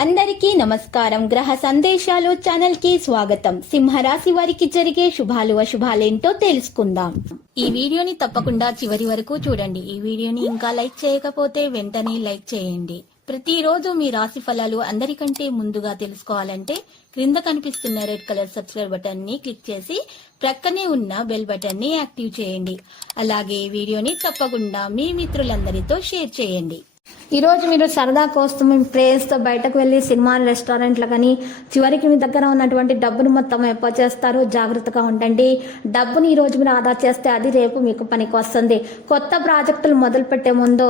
అందరికీ నమస్కారం. గ్రహ సందేశాలు ఛానల్ కి స్వాగతం. సింహరాశి వారికి జరిగే శుభాలు అశుభాలేంటో తెలుసుకుందాం. ఈ వీడియోని తప్పకుండా చివరి వరకు చూడండి. ఈ వీడియోని ఇంకా లైక్ చేయకపోతే వెంటనే లైక్ చేయండి. ప్రతిరోజు మీ రాశి ఫలాలు అందరికంటే ముందుగా తెలుసుకోవాలంటే క్రింద కనిపిస్తున్న రెడ్ కలర్ సబ్స్క్రైబ్ బటన్ ని క్లిక్ చేసి ప్రక్కనే ఉన్న బెల్ బటన్ ని యాక్టివ్ చేయండి. అలాగే వీడియోని తప్పకుండా మీ మిత్రులందరితో షేర్ చేయండి. ఈ రోజు మీరు సరదా కోసం ప్రేయర్స్తో బయటకు వెళ్ళి సినిమా రెస్టారెంట్ల కానీ చివరికి మీ దగ్గర ఉన్నటువంటి డబ్బును మొత్తం ఎప్ప చేస్తారు. జాగ్రత్తగా ఉండండి. డబ్బుని ఈ రోజు మీరు ఆదా చేస్తే అది రేపు మీకు పనికి వస్తుంది. కొత్త ప్రాజెక్టులు మొదలు పెట్టే ముందు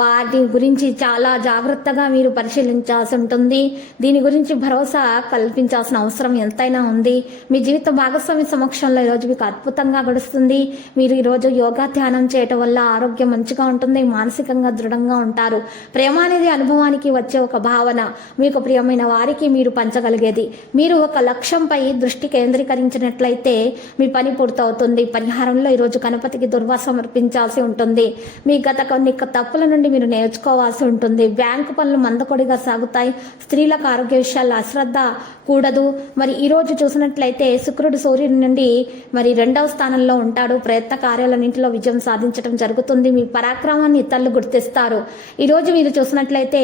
వాటి గురించి చాలా జాగ్రత్తగా మీరు పరిశీలించాల్సి ఉంటుంది. దీని గురించి భరోసా కల్పించాల్సిన అవసరం ఎంతైనా ఉంది. మీ జీవిత భాగస్వామి సమక్షంలో ఈరోజు మీకు అద్భుతంగా గడుస్తుంది. మీరు ఈరోజు యోగా ధ్యానం చేయటం వల్ల ఆరోగ్యం మంచిగా ఉంటుంది. మానసికంగా దృఢంగా ఉంటారు. ప్రేమ అనేది అనుభవానికి వచ్చే ఒక భావన. మీకు ప్రియమైన వారికి మీరు పంచగలిగేది. మీరు ఒక లక్ష్యంపై దృష్టి కేంద్రీకరించినట్లయితే మీ పని పూర్తవుతుంది. పరిహారంలో ఈరోజు గణపతికి దుర్వా సమర్పించాల్సి ఉంటుంది. మీ గత కొన్ని తప్పుల నుండి మీరు నేర్చుకోవాల్సి ఉంటుంది. బ్యాంకు పనులు మందకొడిగా సాగుతాయి. స్త్రీలకు ఆరోగ్య విషయాల్లో అశ్రద్ధ కూడదు. మరి ఈ రోజు చూసినట్లయితే శుక్రుడు సూర్యుడి నుండి మరి 2వ స్థానంలో ఉంటాడు. ప్రయత్న కార్యాలన్నింటిలో విజయం సాధించడం జరుగుతుంది. మీ పరాక్రమాన్ని ఇతరులు గుర్తిస్తారు. ఈరోజు మీరు చూసినట్లయితే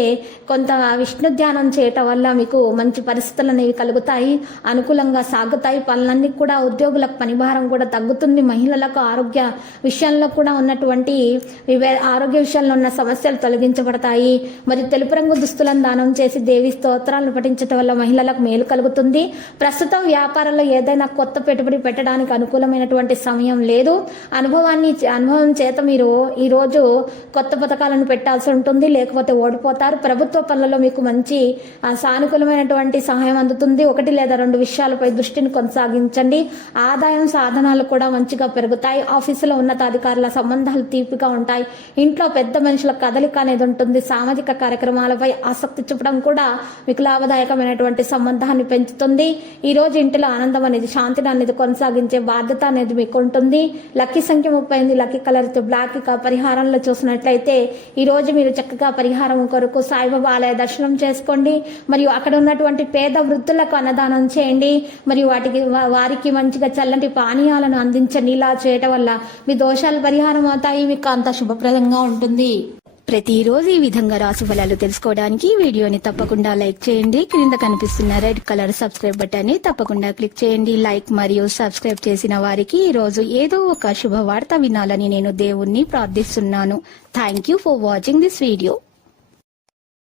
కొంత విష్ణు ధ్యానం చేయటం వల్ల మీకు మంచి పరిస్థితులు అనేవి కలుగుతాయి. అనుకూలంగా సాగుతాయి. పనులన్నీ కూడా ఉద్యోగులకు పని భారం కూడా తగ్గుతుంది. మహిళలకు ఆరోగ్య విషయంలో కూడా ఉన్నటువంటి ఆరోగ్య విషయంలో ఉన్న సమస్యలు తొలగించబడతాయి. మరి తెలుపు రంగు దుస్తులను దానం చేసి దేవి స్తోత్రాలను పఠించడం వల్ల మహిళలకు మేలు కలుగుతుంది. ప్రస్తుతం వ్యాపారంలో ఏదైనా కొత్త పెట్టుబడి పెట్టడానికి అనుకూలమైనటువంటి సమయం లేదు. అనుభవం చేత మీరు ఈరోజు కొత్త పథకాలను పెట్టాల్సి ఉంటుంది. లేకపోతే ఓడిపోతారు. ప్రభుత్వ పనులలో మీకు మంచి సానుకూలమైనటువంటి సహాయం అందుతుంది. 1 లేదా 2 విషయాలపై దృష్టిని కొనసాగించండి. ఆదాయం సాధనాలు కూడా మంచిగా పెరుగుతాయి. ఆఫీసులో ఉన్నతాధికారుల సంబంధాలు తీపిగా ఉంటాయి. ఇంట్లో పెద్ద మనుషుల కదలిక అనేది ఉంటుంది. సామాజిక కార్యక్రమాలపై ఆసక్తి చూపడం కూడా మీకు లాభదాయకమైనటువంటి సంబంధాన్ని పెంచుతుంది. ఈ రోజు ఇంటిలో ఆనందం అనేది శాంతిని అనేది కొనసాగించే బాధ్యత అనేది మీకు ఉంటుంది. లక్కీ సంఖ్య 38. Lucky colour black. పరిహారంలో చూసినట్లయితే ఈ రోజు మీరు చక్కగా పరిహారం కొరకు సాయిబాబా ఆలయ దర్శనం చేసుకోండి. మరియు అక్కడ ఉన్నటువంటి పేద వృద్ధులకు అన్నదానం చేయండి. మరియు వారికి మంచిగా చల్లటి పానీయాలను అందించండి. ఇలా చేయటం వల్ల మీ దోషాలు పరిహారం అవుతాయి. మీకు అంత శుభప్రదంగా ఉంటుంది. ప్రతిరోజు ఈ విధంగా రాశి ఫలాలు తెలుసుకోవడానికి వీడియోని తప్పకుండా లైక్ చేయండి. క్రింద కనిపిస్తున్న రెడ్ కలర్ సబ్స్క్రైబ్ బటన్ ని తప్పకుండా క్లిక్ చేయండి. లైక్ మరియు సబ్స్క్రైబ్ చేసిన వారికి ఈ రోజు ఏదో ఒక శుభవార్త వినాలని నేను దేవుణ్ణి ప్రార్థిస్తున్నాను. Thank you for watching this video.